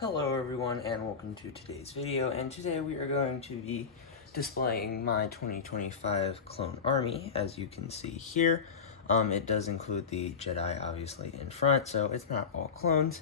Hello everyone and welcome to today's video, and today we are going to be displaying my 2025 clone army. As you can see here, it does include the Jedi obviously in front, so it's not all clones,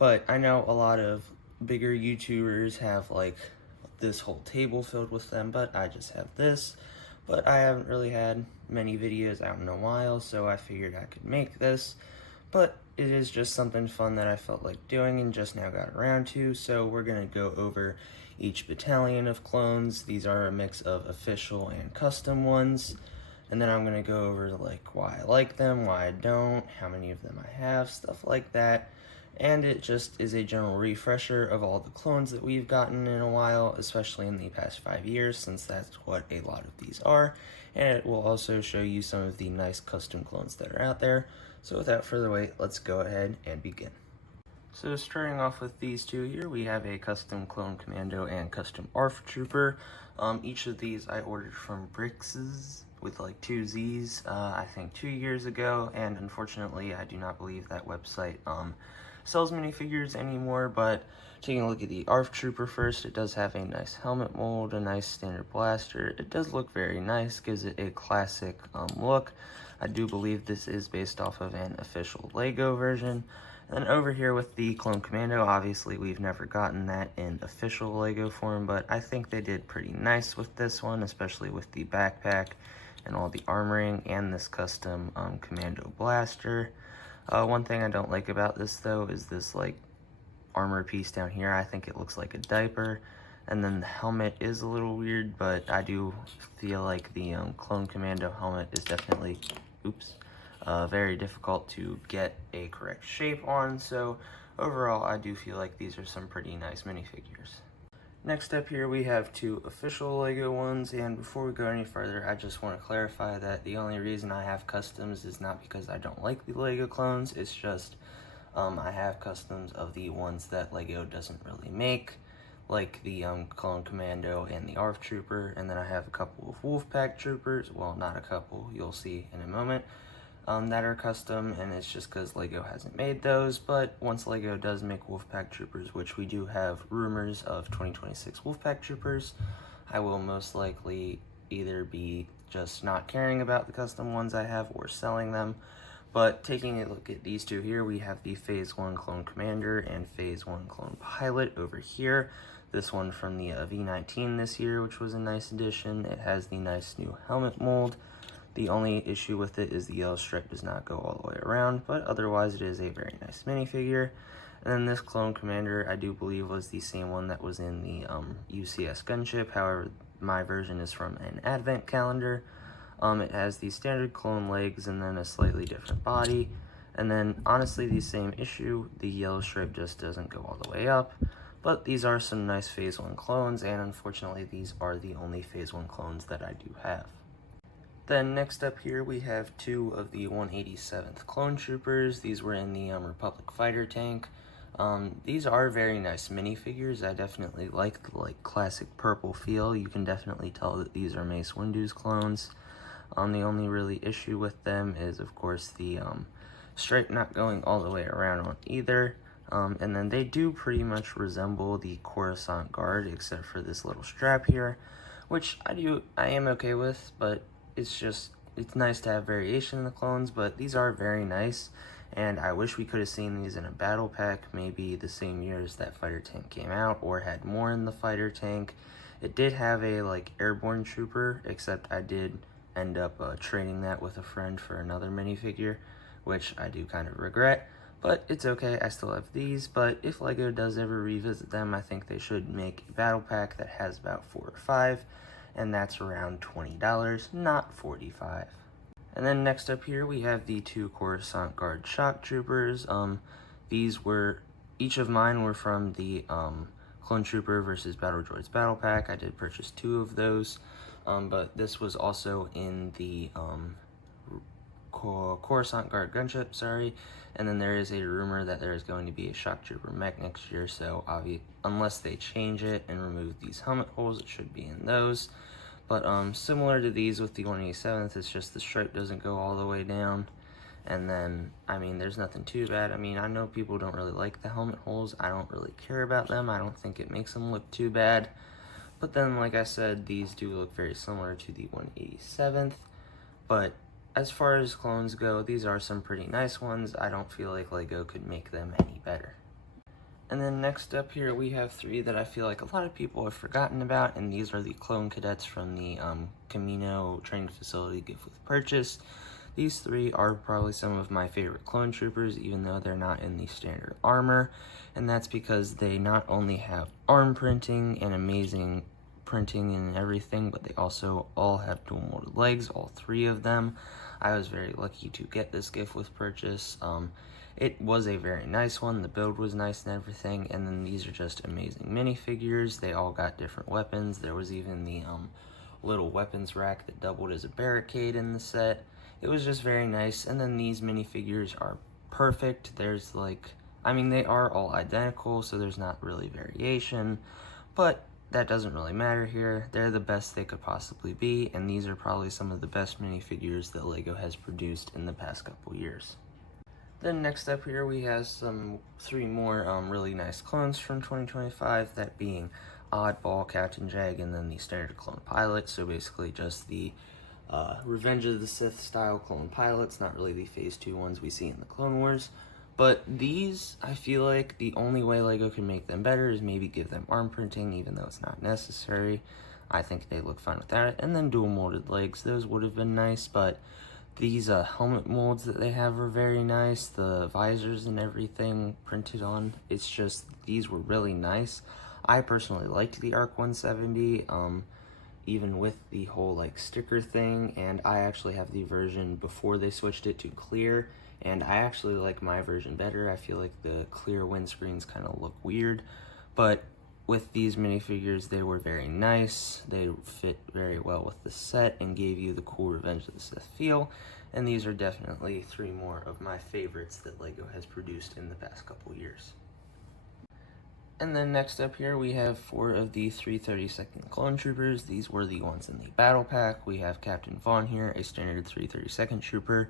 but I know a lot of bigger YouTubers have like this whole table filled with them, but I just have this. But I haven't really had many videos out in a while, so I figured I could make this. But it is just something fun that I felt like doing and just now got around to, so we're going to go over each battalion of clones. These are a mix of official and custom ones, and then I'm going to go over like why I like them, why I don't, how many of them I have, stuff like that. And it just is a general refresher of all the clones that we've gotten in a while, especially in the past 5 years, since that's what a lot of these are. And it will also show you some of the nice custom clones that are out there. So without further wait, let's go ahead and begin. So starting off with these two here, we have a custom clone commando and custom ARF trooper. Each of these I ordered from Brix's with like 2 Z's, I think 2 years ago, and unfortunately I do not believe that website sells minifigures anymore. But taking a look at the ARF trooper first, it does have a nice helmet mold, a nice standard blaster. It does look very nice, gives it a classic look. I do believe this is based off of an official Lego version. And over here with the Clone Commando, obviously we've never gotten that in official Lego form, but I think they did pretty nice with this one, especially with the backpack and all the armoring and this custom Commando blaster. One thing I don't like about this though is this like armor piece down here. I think it looks like a diaper. And then the helmet is a little weird, but I do feel like the Clone Commando helmet is definitely, very difficult to get a correct shape on. So overall, I do feel like these are some pretty nice minifigures. Next up here, we have 2 official Lego ones, and before we go any further, I just want to clarify that the only reason I have customs is not because I don't like the Lego clones. It's just I have customs of the ones that Lego doesn't really make, like the Clone Commando and the ARF Trooper, and then I have a couple of Wolfpack Troopers, well, not a couple, you'll see in a moment, that are custom, and it's just because Lego hasn't made those. But once Lego does make Wolfpack Troopers, which we do have rumors of 2026 Wolfpack Troopers, I will most likely either be just not caring about the custom ones I have or selling them. But taking a look at these two here, we have the Phase 1 Clone Commander and Phase 1 Clone Pilot over here. This one from the V19 this year, which was a nice addition. It has the nice new helmet mold. The only issue with it is the yellow stripe does not go all the way around, but otherwise it is a very nice minifigure. And then this Clone Commander, I do believe, was the same one that was in the UCS gunship. However, my version is from an advent calendar. It has the standard clone legs and then a slightly different body. And then, honestly, the same issue, the yellow stripe just doesn't go all the way up. But these are some nice Phase 1 clones, and unfortunately these are the only Phase 1 clones that I do have. Then next up here we have 2 of the 187th Clone Troopers. These were in the Republic Fighter tank. These are very nice minifigures. I definitely like the classic purple feel. You can definitely tell that these are Mace Windu's clones. The only really issue with them is, of course, the stripe not going all the way around on either. And then they do pretty much resemble the Coruscant Guard, except for this little strap here, which I am okay with, but it's nice to have variation in the clones. But these are very nice, and I wish we could have seen these in a battle pack, maybe the same year as that fighter tank came out, or had more in the fighter tank. It did have a airborne trooper, except I did end up trading that with a friend for another minifigure, which I do kind of regret. But it's okay, I still have these. But if Lego does ever revisit them, I think they should make a battle pack that has about 4 or 5, and that's around $20, not $45. And then next up here we have the 2 Coruscant Guard Shock Troopers. Each of mine were from the Clone Trooper versus Battle Droids Battle Pack. I did purchase 2 of those, but this was also in the Coruscant Guard gunship, sorry. And then there is a rumor that there is going to be a Shock Trooper mech next year, so unless they change it and remove these helmet holes, it should be in those. But similar to these with the 187th, it's just the stripe doesn't go all the way down. And then, I mean, there's nothing too bad. I mean, I know people don't really like the helmet holes. I don't really care about them. I don't think it makes them look too bad. But then, like I said, these do look very similar to the 187th. But as far as clones go, these are some pretty nice ones. I don't feel like LEGO could make them any better. And then next up here, we have three that I feel like a lot of people have forgotten about, and these are the clone cadets from the Camino training facility gift with purchase. These three are probably some of my favorite clone troopers, even though they're not in the standard armor, and that's because they not only have arm printing and amazing printing and everything, but they also all have dual molded legs, all three of them. I was very lucky to get this gift with purchase. It was a very nice one. The build was nice and everything, and then these are just amazing minifigures. They all got different weapons. There was even the little weapons rack that doubled as a barricade in the set. It was just very nice, and then these minifigures are perfect. There's like, I mean, they are all identical, so there's not really variation, but that doesn't really matter here. They're the best they could possibly be, and these are probably some of the best minifigures that LEGO has produced in the past couple years. Then next up here we have three more really nice clones from 2025, that being Oddball, Captain Jag, and then the standard clone pilot. So basically just the Revenge of the Sith style clone pilots, not really the Phase 2 ones we see in the Clone Wars. But these, I feel like the only way LEGO can make them better is maybe give them arm printing, even though it's not necessary. I think they look fine without it. And then dual molded legs, those would have been nice, but these helmet molds that they have are very nice. The visors and everything printed on, it's just, these were really nice. I personally liked the ARC 170, even with the whole like sticker thing, and I actually have the version before they switched it to clear, and I actually like my version better. I feel like the clear windscreens kind of look weird, but with these minifigures, they were very nice. They fit very well with the set and gave you the cool Revenge of the Sith feel. And these are definitely three more of my favorites that LEGO has produced in the past couple years. And then next up here, we have four of the 332nd Clone Troopers. These were the ones in the battle pack. We have Captain Vaughn here, a standard 332nd Trooper,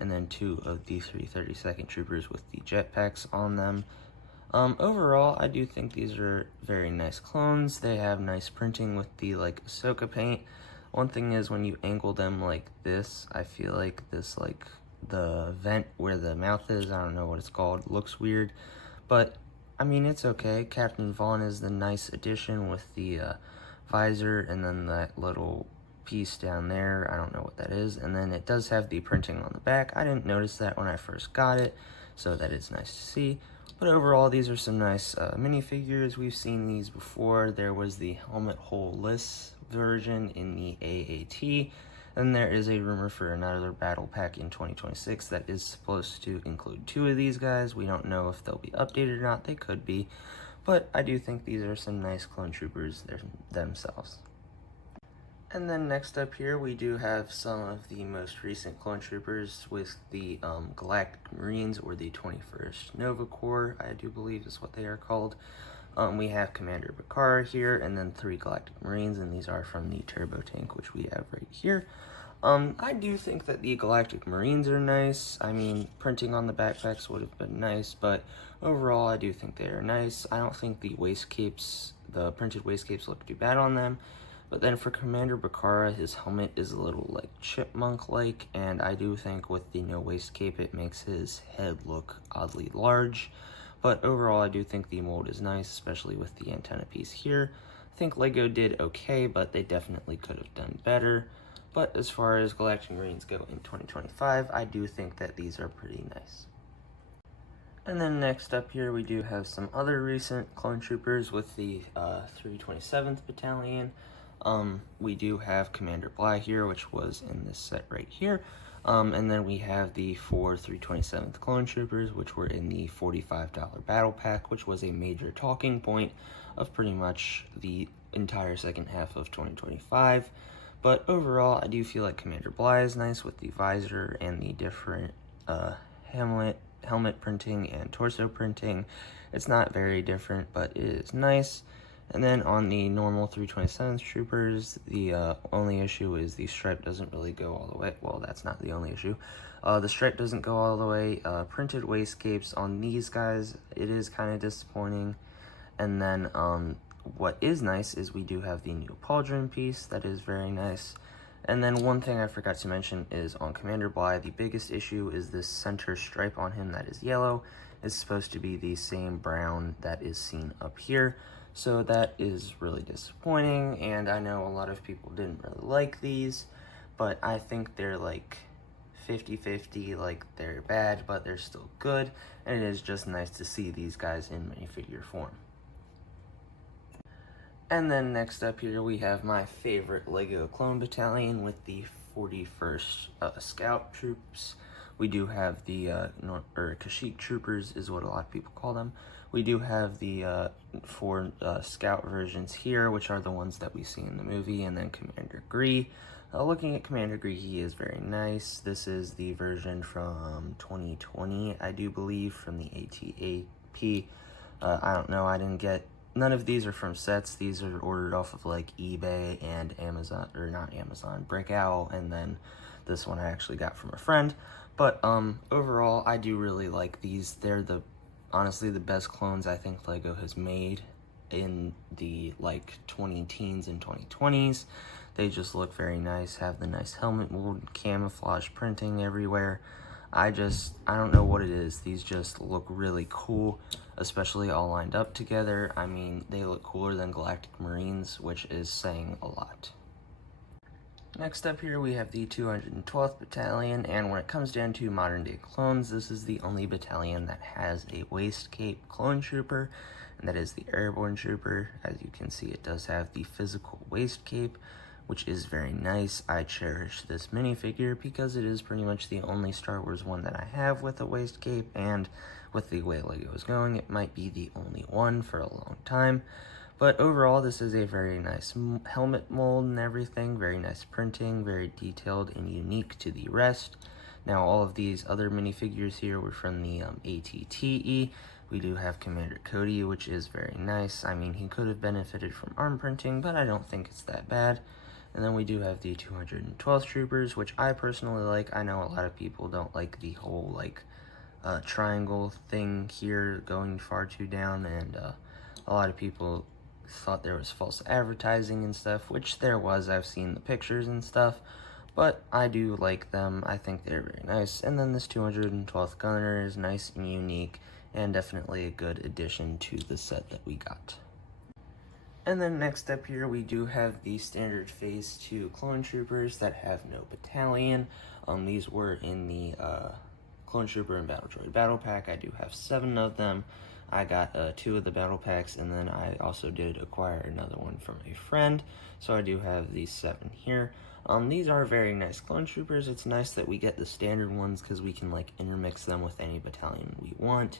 and then two of the 332nd Troopers with the jetpacks on them. Overall, I do think these are very nice clones. They have nice printing with the, like, Ahsoka paint. One thing is, when you angle them like this, I feel like this, like, the vent where the mouth is, I don't know what it's called, looks weird. But, I mean, it's okay. Captain Vaughn is the nice addition with the visor and then that little piece down there. I don't know what that is. And then it does have the printing on the back. I didn't notice that when I first got it, so that is nice to see. But overall, these are some nice minifigures. We've seen these before. There was the helmet hole-less version in the AAT, and there is a rumor for another battle pack in 2026 that is supposed to include two of these guys. We don't know if they'll be updated or not. They could be, but I do think these are some nice clone troopers themselves. And then next up here, we do have some of the most recent clone troopers with the Galactic Marines, or the 21st Nova Corps, I do believe is what they are called. We have Commander Bakara here, and then 3 Galactic Marines, and these are from the Turbo Tank, which we have right here. I do think that the Galactic Marines are nice. I mean, printing on the backpacks would have been nice, but overall, I do think they are nice. I don't think the waist capes, the printed waist capes, look too bad on them. But then for Commander Bakara, his helmet is a little like chipmunk-like, and I do think with the no waist cape, it makes his head look oddly large. But overall, I do think the mold is nice, especially with the antenna piece here. I think LEGO did okay, but they definitely could have done better. But as far as Galactic Marines go in 2025, I do think that these are pretty nice. And then next up here, we do have some other recent clone troopers with the 327th Battalion. We do have Commander Bly here, which was in this set right here. And then we have the 4 327th Clone Troopers, which were in the $45 Battle Pack, which was a major talking point of pretty much the entire second half of 2025. But overall, I do feel like Commander Bly is nice with the visor and the different helmet printing and torso printing. It's not very different, but it is nice. And then on the normal 327th troopers, the only issue is the stripe doesn't really go all the way. Well, that's not the only issue. The stripe doesn't go all the way. Printed wastegapes on these guys, it is kind of disappointing. And then what is nice is we do have the new pauldron piece. That is very nice. And then one thing I forgot to mention is on Commander Bly, the biggest issue is this center stripe on him that is yellow. It's supposed to be the same brown that is seen up here. So that is really disappointing, and I know a lot of people didn't really like these, but I think they're like 50-50, like they're bad, but they're still good, and it is just nice to see these guys in minifigure form. And then next up here we have my favorite Lego Clone Battalion with the 41st Scout Troops. We do have the Kashyyyk Troopers is what a lot of people call them. We do have the 4 Scout versions here, which are the ones that we see in the movie, and then Commander Gree. Looking at Commander Gree, he is very nice. This is the version from 2020, I do believe, from the ATAP. I don't know, I didn't get... None of these are from sets. These are ordered off of like eBay and Amazon, or not Amazon, Breakout, and then this one I actually got from a friend. But overall, I do really like these. They're honestly the best clones I think Lego has made in the like 2010s and 2020s. They just look very nice, have the nice helmet mold, camouflage printing everywhere. I don't know what it is. These just look really cool, especially all lined up together. I mean, they look cooler than Galactic Marines, which is saying a lot. Next up here we have the 212th Battalion, and when it comes down to modern day clones, this is the only battalion that has a waistcape clone trooper, and that is the Airborne Trooper. As you can see, it does have the physical waistcape, which is very nice. I cherish this minifigure because it is pretty much the only Star Wars one that I have with a waistcape, and with the way Lego is going, it might be the only one for a long time. But overall, this is a very nice helmet mold and everything, very nice printing, very detailed and unique to the rest. Now, all of these other minifigures here were from the ATTE. We do have Commander Cody, which is very nice. I mean, he could have benefited from arm printing, but I don't think it's that bad. And then we do have the 212th Troopers, which I personally like. I know a lot of people don't like the whole, like, triangle thing here going far too down, and a lot of people thought there was false advertising and stuff, which there was. I've seen the pictures and stuff, but I do like them. I think they're very nice. And then this 212th Gunner is nice and unique, and definitely a good addition to the set that we got. And then next up here we do have the standard Phase 2 Clone Troopers that have no battalion. These were in the Clone Trooper and Battle Droid Battle Pack. I do have 7 of them. I got 2 of the battle packs, and then I also did acquire another one from a friend, so I do have these 7 here. These are very nice clone troopers. It's nice that we get the standard ones because we can like intermix them with any battalion we want.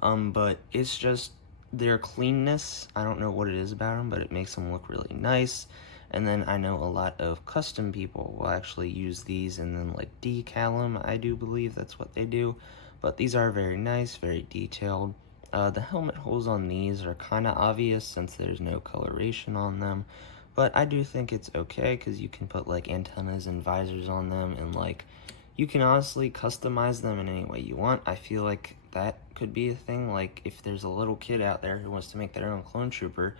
But it's just their cleanness. I don't know what it is about them, but it makes them look really nice. And then I know a lot of custom people will actually use these and then like decal them. I do believe that's what they do. But these are very nice, very detailed. The helmet holes on these are kind of obvious since there's no coloration on them, but I do think it's okay because you can put like antennas and visors on them, and like you can honestly customize them in any way you want. I feel like that could be a thing. Like if there's a little kid out there who wants to make their own clone trooper,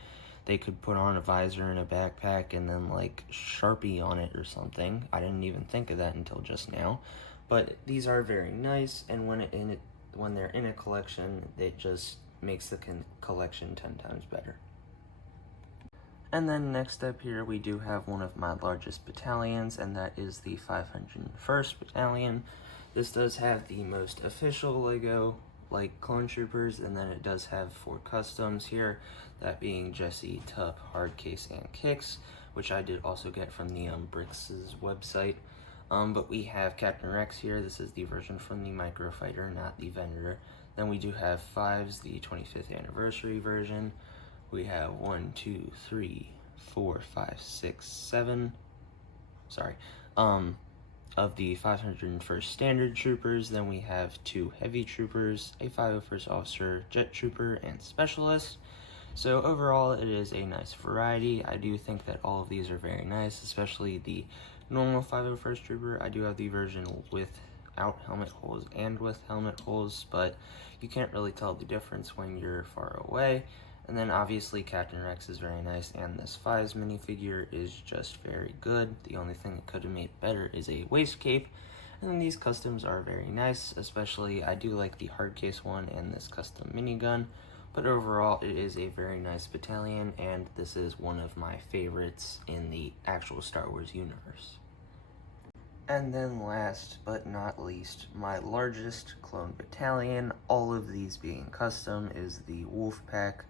they could put on a visor and a backpack and then like Sharpie on it or something. I didn't even think of that until just now, but these are very nice, and when they're in a collection, it just makes the collection 10 times better. And then next up here, we do have one of my largest battalions, and that is the 501st Battalion. This does have the most official Lego, like, clone troopers, and then it does have 4 customs here, that being Jesse, Tup, Hardcase, and Kix, which I did also get from the Bricks' website. But we have Captain Rex here. This is the version from the Microfighter, not the vendor. Then we do have 5s, the 25th anniversary version. We have 1, 2, 3, 4, 5, 6, 7. Sorry. Of the 501st Standard Troopers. Then we have 2 Heavy Troopers, a 501st Officer, Jet Trooper, and Specialist. So overall, it is a nice variety. I do think that all of these are very nice, especially the normal 501st Trooper. I do have the version without helmet holes and with helmet holes, but you can't really tell the difference when you're far away. And then obviously Captain Rex is very nice, and this Fives minifigure is just very good. The only thing it could have made better is a waist cape. And then these customs are very nice, especially I do like the hard case one and this custom minigun. But overall, it is a very nice battalion, and this is one of my favorites in the actual Star Wars universe. And then last but not least, my largest clone battalion, all of these being custom, is the Wolfpack.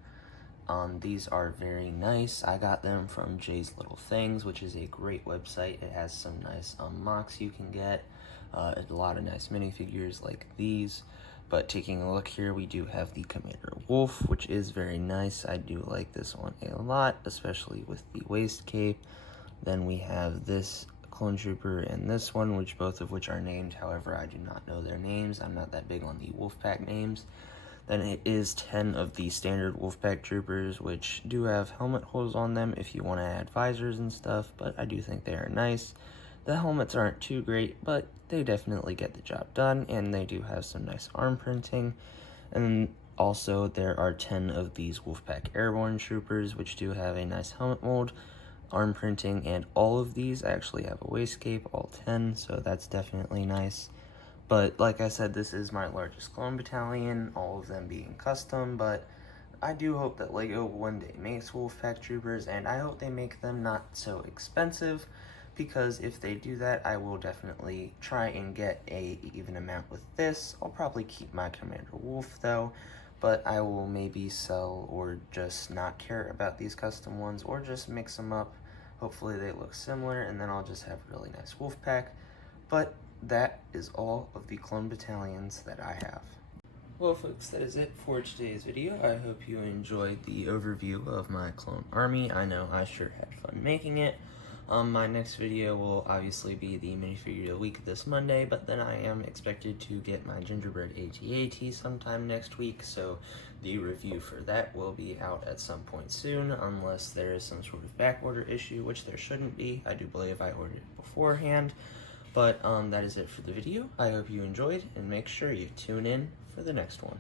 These are very nice. I got them from Jay's Little Things, which is a great website. It has some nice mocks you can get, a lot of nice minifigures like these. But taking a look here, we do have the Commander Wolf, which is very nice. I do like this one a lot, especially with the waist cape. Then we have this Clone Trooper and this one, which both of which are named. However, I do not know their names. I'm not that big on the Wolfpack names. Then it is 10 of the standard Wolfpack Troopers, which do have helmet holes on them if you want to add visors and stuff, but I do think they are nice. The helmets aren't too great, but they definitely get the job done, and they do have some nice arm printing. And also, there are 10 of these Wolfpack Airborne Troopers, which do have a nice helmet mold, arm printing, and all of these actually have a waist cape, all 10, so that's definitely nice. But like I said, this is my largest clone battalion, all of them being custom, but I do hope that LEGO one day makes Wolfpack Troopers, and I hope they make them not so expensive, because if they do that, I will definitely try and get a even amount with this. I'll probably keep my Commander Wolf though, but I will maybe sell or just not care about these custom ones, or just mix them up. Hopefully they look similar, and then I'll just have a really nice Wolfpack. But that is all of the clone battalions that I have. Well folks, that is it for today's video. I hope you enjoyed the overview of my clone army. I know I sure had fun making it. My next video will obviously be the minifigure of the week this Monday, but then I am expected to get my gingerbread AT-AT sometime next week, so the review for that will be out at some point soon, unless there is some sort of backorder issue, which there shouldn't be. I do believe I ordered it beforehand. But that is it for the video. I hope you enjoyed, and make sure you tune in for the next one.